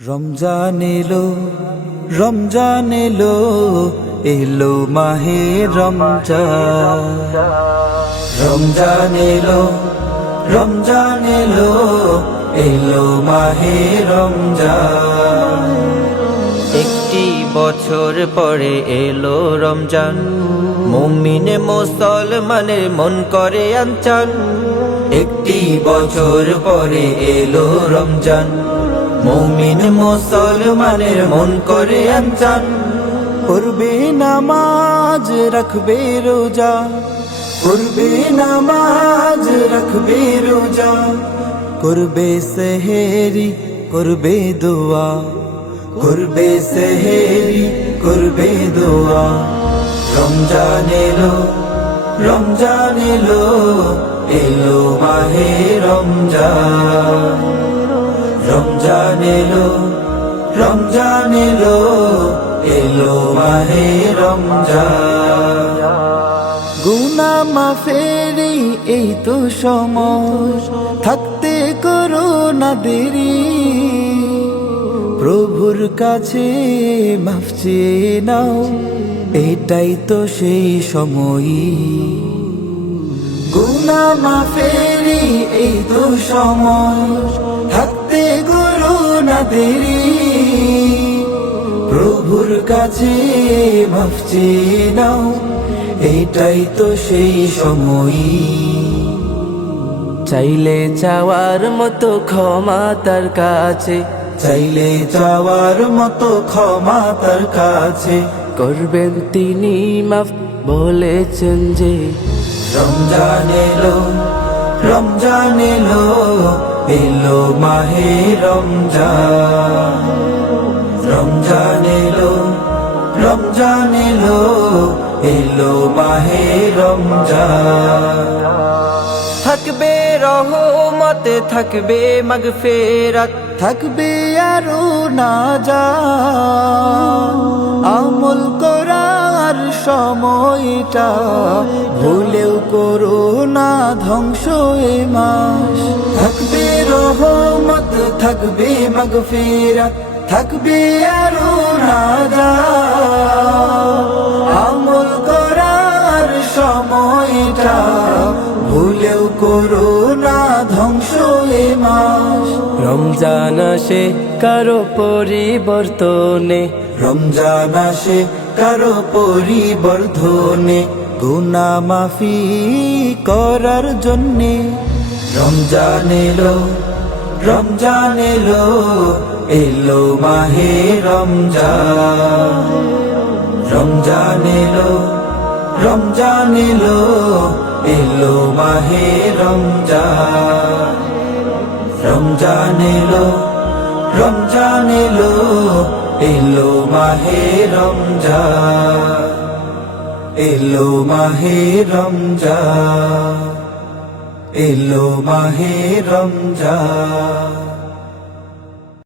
রমজান এলো, রমজান এলো, এলো মাহে রমজান। রমজান এলো, রমজান এলো, এলো মাহে রমজান। একটি বছর পরে এলো রমজান, মুমিনে মুসলমানের মন করে আনচান। একটি বছর পরে এলো রমজান, মুমিন মুসলমানের মন করে আনচান। পড়বে নামাজ রাখবে রোজা, পড়বে নামাজ রাখবে রোজা, করবে সেহেরি করবে দোয়া, করবে সেহেরি করবে দোয়া। রমজান এলো, রমজান এলো, এলো মাহে রমজান। রমজান এলো, রমজান এলো, এলো মাহে রমজান। গুনাহ মাফেরি এই তো সময়, থাকতে করো না দেরি। প্রভুর কাছে মাফ চেয়ে নাও, এটাই তো সেই সময়। গুনাহ মাফেরি এই তো সময়, থাকতে করো না দেরি। প্রভুর কাছে মাফ চেয়ে নাও, এটাই তো সেই সময়। চাইলে চাওয়ার মতো ক্ষমা তার কাছে, চাইলে যাওয়ার মতো ক্ষমা তার কাছে। করবেন তিনি মাফ, বলেছেন যে। রমজান এলো, রমজান এলো, এলো মাহে রমজান। রমজান এলো, রমজান এলো, এলো মাহে রমজান। থাকবে রহমত, থাকবে মাগফিরাত, থাকবে আরো নাজাত। আমল করার সময়টা ভুলেও করো না ধ্বংস এ মাস। থাকবে রহমত, থাকবে মাগফিরাত, থাকবে আরো নাজাত। আমল করার সময়টা ভুলেও করো না ধ্বংস এ মাস। রমজান আসে কারো পরিবর্তনে, রমজান আসে কারো পরিবর্ধনে, গুনাহ মাফি করার জন্যে। রমজান এলো, রমজান এলো, এলো মাহে রমজান। রমজান এলো, রমজান এলো, এলো মাহে রমজান। রমজান এলো, রমজান এলো, এলো মাহে রমজান। এলো মাহে রমজান, এলো মাহে রমজান।